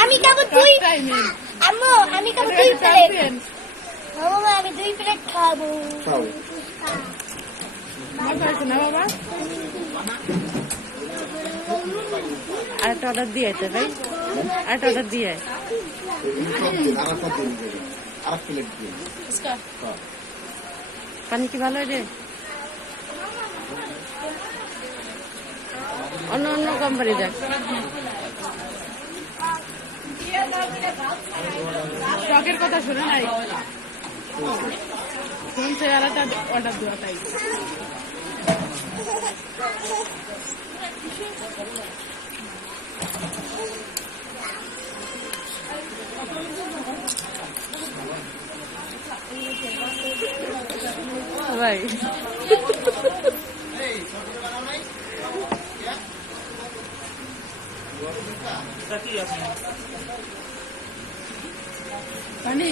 আমি খাবো দুই আম্মু আমি খাবো দুই প্লেট মামা আমি দুই প্লেট খাবো না বাবা আরেকটা অর্ডার দিয়ে আইতে ভাই আরেকটা অর্ডার দিয়ে পানি কি ভালো রে অন্য অন্য কোম্পানি দেখ স্টকের কথা শুনে নাই শুনছে আরেকটা অর্ডার দেওয়া তাই ভাই পানি